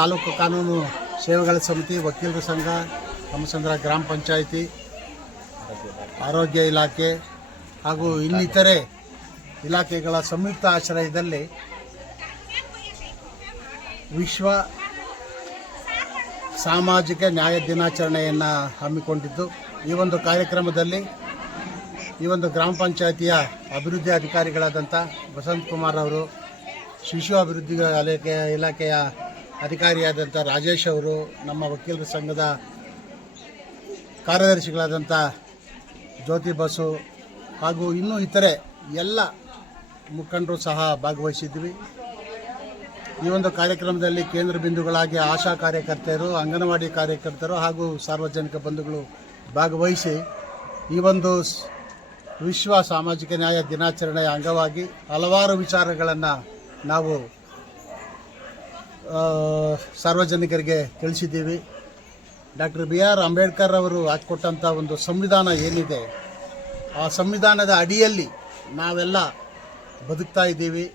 ತಾಲೂಕು ಕಾನೂನು ಸೇವೆಗಳ ಸಮಿತಿ, ವಕೀಲರ ಸಂಘ, ಕಮ್ಮಸಂದ್ರ ಗ್ರಾಮ ಪಂಚಾಯಿತಿ, ಆರೋಗ್ಯ ಇಲಾಖೆ ಹಾಗೂ ಇನ್ನಿತರೆ ಇಲಾಖೆಗಳ ಸಂಯುಕ್ತ ಆಶ್ರಯದಲ್ಲಿ ವಿಶ್ವ ಸಾಮಾಜಿಕ ನ್ಯಾಯ ದಿನಾಚರಣೆಯನ್ನು ಹಮ್ಮಿಕೊಂಡಿದ್ದು, ಈ ಒಂದು ಕಾರ್ಯಕ್ರಮದಲ್ಲಿ ಈ ಒಂದು ಗ್ರಾಮ ಪಂಚಾಯಿತಿಯ ಅಭಿವೃದ್ಧಿ ಅಧಿಕಾರಿಗಳಾದಂಥ ವಸಂತ್ ಕುಮಾರ್ ಅವರು, ಶಿಶು ಅಭಿವೃದ್ಧಿ ಇಲಾಖೆಯ ಅಧಿಕಾರಿಯಾದಂಥ ರಾಜೇಶ್ ಅವರು, ನಮ್ಮ ವಕೀಲರ ಸಂಘದ ಕಾರ್ಯದರ್ಶಿಗಳಾದಂಥ ಜ್ಯೋತಿ ಬಸು ಹಾಗೂ ಇನ್ನೂ ಇತರೆ ಎಲ್ಲ ಮುಖಂಡರು ಸಹ ಭಾಗವಹಿಸಿದ್ವಿ. ಈ ಒಂದು ಕಾರ್ಯಕ್ರಮದಲ್ಲಿ ಕೇಂದ್ರ ಬಿಂದುಗಳಾಗಿ ಆಶಾ ಕಾರ್ಯಕರ್ತೆಯರು, ಅಂಗನವಾಡಿ ಕಾರ್ಯಕರ್ತರು ಹಾಗೂ ಸಾರ್ವಜನಿಕ ಬಂಧುಗಳು ಭಾಗವಹಿಸಿ ಈ ಒಂದು ವಿಶ್ವ ಸಾಮಾಜಿಕ ನ್ಯಾಯ ದಿನಾಚರಣೆಯ ಅಂಗವಾಗಿ ಹಲವಾರು ವಿಚಾರಗಳನ್ನು ನಾವು ಸಾರ್ವಜನಿಕರಿಗೆ ತಿಳಿಸಿದ್ದೀವಿ. ಡಾಕ್ಟರ್ BR ಅಂಬೇಡ್ಕರ್ ಅವರು ಹಾಕಿಕೊಟ್ಟಂಥ ಒಂದು ಸಂವಿಧಾನ ಏನಿದೆ, ಆ ಸಂವಿಧಾನದ ಅಡಿಯಲ್ಲಿ ನಾವೆಲ್ಲ ಬದುಕ್ತಾ ಇದ್ದೀವಿ.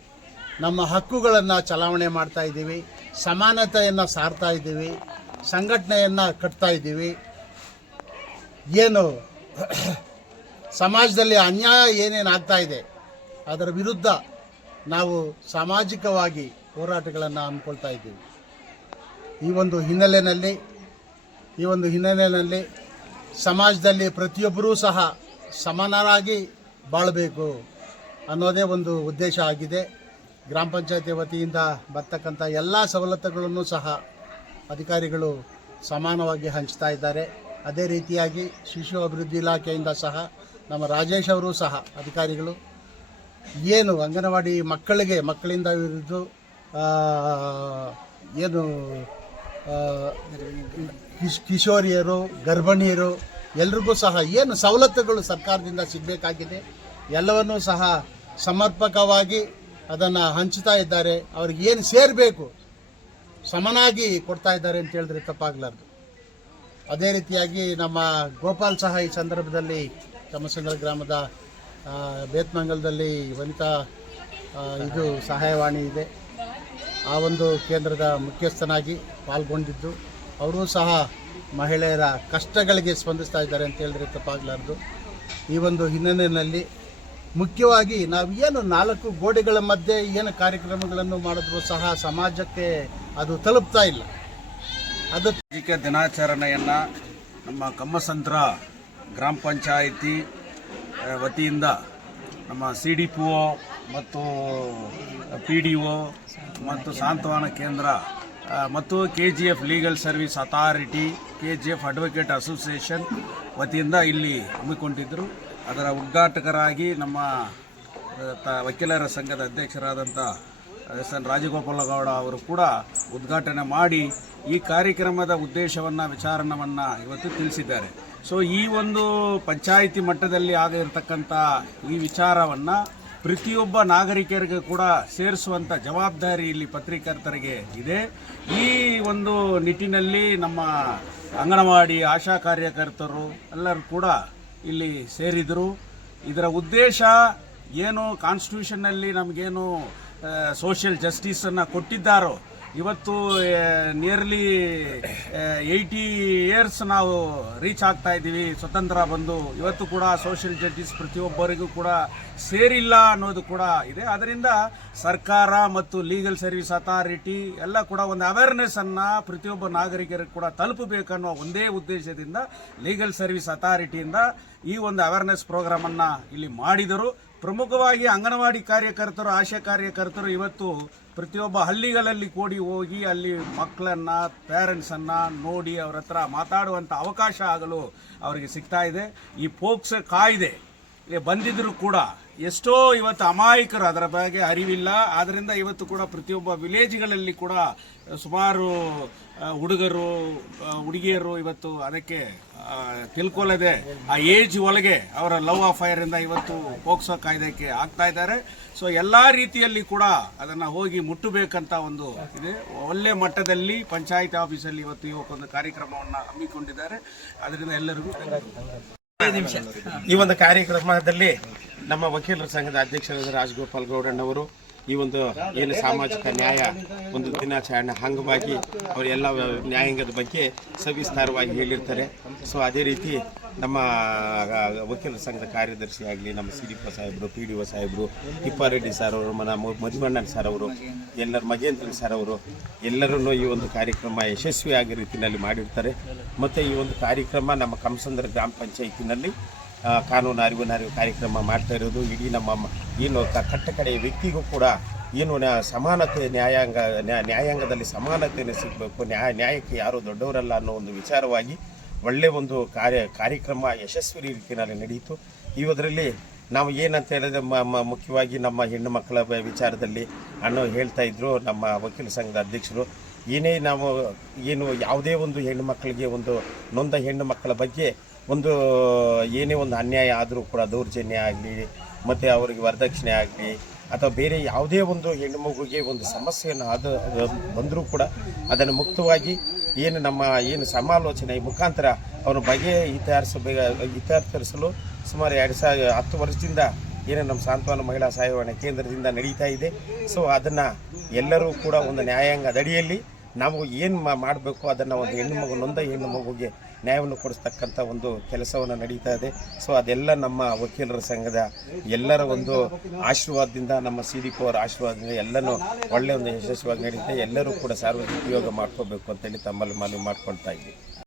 ನಮ್ಮ ಹಕ್ಕುಗಳನ್ನು ಚಲಾವಣೆ ಮಾಡ್ತಾ ಇದ್ದೀವಿ, ಸಮಾನತೆಯನ್ನು ಸಾರ್ತಾ ಇದ್ದೀವಿ, ಸಂಘಟನೆಯನ್ನು ಕಟ್ತಾ ಇದ್ದೀವಿ. ಏನು ಸಮಾಜದಲ್ಲಿ ಅನ್ಯಾಯ ಏನೇನು ಆಗ್ತಾ ಇದೆ ಅದರ ವಿರುದ್ಧ ನಾವು ಸಾಮಾಜಿಕವಾಗಿ ಹೋರಾಟಗಳನ್ನು ಹಮ್ಮಿಕೊಳ್ತಾ ಇದ್ದೀವಿ. ಈ ಒಂದು ಹಿನ್ನೆಲೆಯಲ್ಲಿ ಸಮಾಜದಲ್ಲಿ ಪ್ರತಿಯೊಬ್ಬರೂ ಸಹ ಸಮಾನರಾಗಿ ಬಾಳಬೇಕು ಅನ್ನೋದೇ ಒಂದು ಉದ್ದೇಶ ಆಗಿದೆ. ಗ್ರಾಮ ಪಂಚಾಯತಿ ವತಿಯಿಂದ ಬರ್ತಕ್ಕಂಥ ಎಲ್ಲ ಸವಲತ್ತುಗಳನ್ನು ಸಹ ಅಧಿಕಾರಿಗಳು ಸಮಾನವಾಗಿ ಹಂಚ್ತಾ ಇದ್ದಾರೆ. ಅದೇ ರೀತಿಯಾಗಿ ಶಿಶು ಅಭಿವೃದ್ಧಿ ಇಲಾಖೆಯಿಂದ ಸಹ ನಮ್ಮ ರಾಜೇಶ್ ಅವರು ಸಹ ಅಧಿಕಾರಿಗಳು ಏನು ಅಂಗನವಾಡಿ ಮಕ್ಕಳಿಂದ ಹಿಡಿದು ಏನು ಕಿಶೋರಿಯರು, ಗರ್ಭಿಣಿಯರು ಎಲ್ರಿಗೂ ಸಹ ಏನು ಸವಲತ್ತುಗಳು ಸರ್ಕಾರದಿಂದ ಸಿಗಬೇಕಾಗಿದೆ ಎಲ್ಲವನ್ನೂ ಸಹ ಸಮರ್ಪಕವಾಗಿ ಅದನ್ನು ಹಂಚ್ತಾ ಇದ್ದಾರೆ. ಅವ್ರಿಗೆ ಏನು ಸೇರಬೇಕು ಸಮನಾಗಿ ಕೊಡ್ತಾ ಇದ್ದಾರೆ ಅಂತ ಹೇಳಿದ್ರೆ ತಪ್ಪಾಗಲಾರ್ದು. ಅದೇ ರೀತಿಯಾಗಿ ನಮ್ಮ ಗೋಪಾಲ್ ಸಹ ಈ ಸಂದರ್ಭದಲ್ಲಿ ಕಮ್ಮಸಂದ್ರ ಗ್ರಾಮದ ಬೇತ್ಮಂಗಲದಲ್ಲಿ ವನಿತಾ ಸಹಾಯವಾಣಿ ಇದೆ, ಆ ಒಂದು ಕೇಂದ್ರದ ಮುಖ್ಯಸ್ಥನಾಗಿ ಪಾಲ್ಗೊಂಡಿದ್ದು ಅವರು ಸಹ ಮಹಿಳೆಯರ ಕಷ್ಟಗಳಿಗೆ ಸ್ಪಂದಿಸ್ತಾ ಇದ್ದಾರೆ ಅಂತ ಹೇಳಿದ್ರೆ ತಪ್ಪಾಗಲಾರ್ದು. ಈ ಒಂದು ಹಿನ್ನೆಲೆಯಲ್ಲಿ ಮುಖ್ಯವಾಗಿ ನಾವು ಏನು 4 ಗೋಡೆಗಳ ಮಧ್ಯೆ ಏನು ಕಾರ್ಯಕ್ರಮಗಳನ್ನು ಮಾಡಿದ್ರೂ ಸಹ ಸಮಾಜಕ್ಕೆ ಅದು ತಲುಪ್ತಾ ಇಲ್ಲ. ಅದು ಸಾಮಾಜಿಕ ದಿನಾಚರಣೆಯನ್ನು ನಮ್ಮ ಕಮ್ಮಸಂದ್ರ ಗ್ರಾಮ ಪಂಚಾಯಿತಿ ವತಿಯಿಂದ ನಮ್ಮ CDPO ಮತ್ತು PDO ಮತ್ತು ಸಾಂತ್ವನ ಕೇಂದ್ರ ಮತ್ತು KGF legal service authority, KGF advocate association ವತಿಯಿಂದ ಇಲ್ಲಿ ಹಮ್ಮಿಕೊಂಡಿದ್ದರು. ಅದರ ಉದ್ಘಾಟಕರಾಗಿ ನಮ್ಮ ವಕೀಲರ ಸಂಘದ ಅಧ್ಯಕ್ಷರಾದಂಥ SN ರಾಜಗೋಪಾಲಗೌಡ ಅವರು ಕೂಡ ಉದ್ಘಾಟನೆ ಮಾಡಿ ಈ ಕಾರ್ಯಕ್ರಮದ ಉದ್ದೇಶವನ್ನು ವಿಚಾರವನ್ನು ಇವತ್ತು ತಿಳಿಸಿದ್ದಾರೆ. ಸೊ ಈ ಒಂದು ಪಂಚಾಯಿತಿ ಮಟ್ಟದಲ್ಲಿ ಆಗಿರತಕ್ಕಂಥ ಈ ವಿಚಾರವನ್ನು ಪ್ರತಿಯೊಬ್ಬ ನಾಗರಿಕರಿಗೂ ಕೂಡ ಸೇರಿಸುವಂಥ ಜವಾಬ್ದಾರಿ ಇಲ್ಲಿ ಪತ್ರಿಕರ್ತರಿಗೆ ಇದೆ. ಈ ಒಂದು ನಿಟ್ಟಿನಲ್ಲಿ ನಮ್ಮ ಅಂಗನವಾಡಿ ಆಶಾ ಕಾರ್ಯಕರ್ತರು ಎಲ್ಲರೂ ಕೂಡ ಇಲ್ಲಿ ಸೇರಿದರು. ಇದರ ಉದ್ದೇಶ ಏನು, ಕಾನ್ಸ್ಟಿಟ್ಯೂಷನ್ನಲ್ಲಿ ನಮಗೇನು ಸೋಷಿಯಲ್ ಜಸ್ಟಿಸನ್ನು ಕೊಟ್ಟಿದ್ದಾರೋ, ಇವತ್ತು ನಿಯರ್ಲಿ 80 ಇಯರ್ಸ್ ನಾವು ರೀಚ್ ಆಗ್ತಾ ಇದ್ದೀವಿ ಸ್ವತಂತ್ರ ಬಂದು. ಇವತ್ತು ಕೂಡ ಸೋಷಿಯಲ್ ಜಸ್ಟಿಸ್ ಪ್ರತಿಯೊಬ್ಬರಿಗೂ ಕೂಡ ಸೇರಿಲ್ಲ ಅನ್ನೋದು ಕೂಡ ಇದೆ. ಅದರಿಂದ ಸರ್ಕಾರ ಮತ್ತು ಲೀಗಲ್ ಸರ್ವಿಸ್ ಅಥಾರಿಟಿ ಎಲ್ಲ ಕೂಡ ಒಂದು ಅವೇರ್ನೆಸ್ಸನ್ನು ಪ್ರತಿಯೊಬ್ಬ ನಾಗರಿಕರಿಗೆ ಕೂಡ ತಲುಪಬೇಕನ್ನೋ ಒಂದೇ ಉದ್ದೇಶದಿಂದ ಲೀಗಲ್ ಸರ್ವಿಸ್ ಅಥಾರಿಟಿಯಿಂದ ಈ ಒಂದು ಅವೇರ್ನೆಸ್ ಪ್ರೋಗ್ರಾಮನ್ನು ಇಲ್ಲಿ ಮಾಡಿದರು. ಪ್ರಮುಖವಾಗಿ ಅಂಗನವಾಡಿ ಕಾರ್ಯಕರ್ತರು, ಆಶಾ ಕಾರ್ಯಕರ್ತರು ಇವತ್ತು ಪ್ರತಿಯೊಬ್ಬ ಹಳ್ಳಿಗಳಲ್ಲಿ ಕೂಡಿ ಹೋಗಿ ಅಲ್ಲಿ ಮಕ್ಕಳನ್ನು, ಪೇರೆಂಟ್ಸನ್ನು ನೋಡಿ ಅವ್ರ ಹತ್ರ ಮಾತಾಡುವಂಥ ಅವಕಾಶ ಆಗಲು ಅವರಿಗೆ ಸಿಗ್ತಾ ಇದೆ. ಈ ಪೋಕ್ಸೋ ಕಾಯ್ದೆ ಬಂದಿದ್ದರೂ ಕೂಡ ಎಷ್ಟೋ ಇವತ್ತು ಅಮಾಯಕರು ಅದರ ಬಗ್ಗೆ ಅರಿವಿಲ್ಲ. ಆದ್ದರಿಂದ ಇವತ್ತು ಕೂಡ ಪ್ರತಿಯೊಬ್ಬ ವಿಲೇಜ್ಗಳಲ್ಲಿ ಕೂಡ ಸುಮಾರು ಹುಡುಗರು, ಹುಡುಗಿಯರು ಇವತ್ತು ಅದಕ್ಕೆ ತಿಳ್ಕೊಳ್ಳದೆ ಆ ಏಜ್ ಒಳಗೆ ಅವರ ಲವ್ ಅಫೈರಿಂದ ಇವತ್ತು ಪೋಕ್ಸೋ ಕಾಯ್ದೆಗೆ ಆಗ್ತಾ ಇದ್ದಾರೆ. ಸೊ ಎಲ್ಲ ರೀತಿಯಲ್ಲಿ ಕೂಡ ಅದನ್ನು ಹೋಗಿ ಮುಟ್ಟಬೇಕಂತ ಒಂದು ಇದೆ. ಒಳ್ಳೆ ಮಟ್ಟದಲ್ಲಿ ಪಂಚಾಯತ್ ಆಫೀಸಲ್ಲಿ ಇವತ್ತು ಒಂದು ಕಾರ್ಯಕ್ರಮವನ್ನು ಹಮ್ಮಿಕೊಂಡಿದ್ದಾರೆ. ಅದರಿಂದ ಎಲ್ಲರಿಗೂ ಈ ಒಂದು ಕಾರ್ಯಕ್ರಮದಲ್ಲಿ ನಮ್ಮ ವಕೀಲರ ಸಂಘದ ಅಧ್ಯಕ್ಷರಾದ ರಾಜಗೋಪಾಲ್ ಗೌಡಣ್ಣವರು, ಈ ಒಂದು ಏನು ಸಾಮಾಜಿಕ ನ್ಯಾಯ ಒಂದು ದಿನಾಚರಣೆ ಅಂಗವಾಗಿ ಅವರೆಲ್ಲ ನ್ಯಾಯಾಂಗದ ಬಗ್ಗೆ ಸವಿಸ್ತಾರವಾಗಿ ಹೇಳಿರ್ತಾರೆ. ಸೊ ಅದೇ ರೀತಿ ನಮ್ಮ ವಕೀಲರ ಸಂಘದ ಕಾರ್ಯದರ್ಶಿ ಆಗಲಿ, ನಮ್ಮ CDPO ಸಾಹೇಬರು, PDO ಸಾಹೇಬರು, ತಿಪ್ಪಾರೆಡ್ಡಿ ಸರ್ ಅವರು, ನಮ್ಮ ಮಧುಮಣ್ಣನ್ ಸರ್ ಅವರು, ಎಲ್ಲರ ಮಗೇಂದ್ರನ್ ಸರ್ ಅವರು ಎಲ್ಲರನ್ನೂ ಈ ಒಂದು ಕಾರ್ಯಕ್ರಮ ಯಶಸ್ವಿಯಾಗಿ ರೀತಿಯಲ್ಲಿ ಮಾಡಿರ್ತಾರೆ. ಮತ್ತು ಈ ಒಂದು ಕಾರ್ಯಕ್ರಮ ನಮ್ಮ ಕಮ್ಮಸಂದ್ರ ಗ್ರಾಮ ಪಂಚಾಯಿತಿನಲ್ಲಿ ಕಾನೂನು ಅರಿವು ಕಾರ್ಯಕ್ರಮ ಮಾಡ್ತಾ ಇರೋದು ಇಡೀ ನಮ್ಮ ಏನು ಕಟ್ಟಕಡೆಯ ವ್ಯಕ್ತಿಗೂ ಕೂಡ ಏನು ಸಮಾನತೆ ನ್ಯಾಯಾಂಗದಲ್ಲಿ ಸಮಾನತೆಯನ್ನು ಸಿಗಬೇಕು, ನ್ಯಾಯಕ್ಕೆ ಯಾರೂ ದೊಡ್ಡವರಲ್ಲ ಅನ್ನೋ ಒಂದು ವಿಚಾರವಾಗಿ ಒಳ್ಳೆಯ ಒಂದು ಕಾರ್ಯಕ್ರಮ ಯಶಸ್ವಿ ರೀತಿಯಲ್ಲಿ ನಡೆಯಿತು. ಇದರಲ್ಲಿ ನಾವು ಏನಂತ ಹೇಳಿದ್ರೆ ಮುಖ್ಯವಾಗಿ ನಮ್ಮ ಹೆಣ್ಣು ಮಕ್ಕಳ ವಿಚಾರದಲ್ಲಿ ಹೇಳ್ತಾ ಇದ್ರು ನಮ್ಮ ವಕೀಲ ಸಂಘದ ಅಧ್ಯಕ್ಷರು. ಏನೇ ನಾವು ಯಾವುದೇ ಒಂದು ಹೆಣ್ಣು ಮಕ್ಕಳಿಗೆ ಒಂದು ನೊಂದ ಹೆಣ್ಣು ಮಕ್ಕಳ ಬಗ್ಗೆ ಏನೇ ಒಂದು ಅನ್ಯಾಯ ಆದರೂ ಕೂಡ, ದೌರ್ಜನ್ಯ ಆಗಲಿ ಮತ್ತು ಅವರಿಗೆ ವರದಕ್ಷಿಣೆ ಆಗಲಿ ಅಥವಾ ಬೇರೆ ಯಾವುದೇ ಒಂದು ಹೆಣ್ಣು ಮಗುವಿಗೆ ಒಂದು ಸಮಸ್ಯೆಯನ್ನು ಬಂದರೂ ಕೂಡ ಅದನ್ನು ಮುಕ್ತವಾಗಿ ನಮ್ಮ ಸಮಾಲೋಚನೆ ಮುಖಾಂತರ ಅವರ ಬಗ್ಗೆ ಇತ್ಯರ್ಥಿಸಲು ಸುಮಾರು 10 ವರ್ಷದಿಂದ ನಮ್ಮ ಸಾಂತ್ವನ ಮಹಿಳಾ ಸಹಾಯವಾಣಿ ಕೇಂದ್ರದಿಂದ ನಡೀತಾ ಇದೆ. ಸೊ ಅದನ್ನು ಎಲ್ಲರೂ ಕೂಡ ಒಂದು ನ್ಯಾಯಾಂಗದ ಅಡಿಯಲ್ಲಿ ನಾವು ಏನು ಮಾಡಬೇಕು ಅದನ್ನು ಒಂದು ನೊಂದ ಹೆಣ್ಣು ಮಗುಗೆ ನ್ಯಾಯವನ್ನು ಕೊಡಿಸ್ತಕ್ಕಂಥ ಒಂದು ಕೆಲಸವನ್ನು ನಡೀತಾ ಇದೆ. ಸೊ ಅದೆಲ್ಲ ನಮ್ಮ ವಕೀಲರ ಸಂಘದ ಎಲ್ಲರ ಒಂದು ಆಶೀರ್ವಾದದಿಂದ, ನಮ್ಮ CDPO ಅವರ ಆಶೀರ್ವಾದದಿಂದ ಎಲ್ಲನೂ ಒಳ್ಳೆಯ ಒಂದು ಯಶಸ್ವಿಯಾಗಿ ನಡೀತಾ. ಎಲ್ಲರೂ ಕೂಡ ಸಾರ್ವಜನಿಕ ಉಪಯೋಗ ಮಾಡ್ಕೋಬೇಕು ಅಂತೇಳಿ ತಮ್ಮಲ್ಲಿ ಮನವಿ ಮಾಡ್ಕೊಳ್ತಾ ಇದ್ದೀವಿ.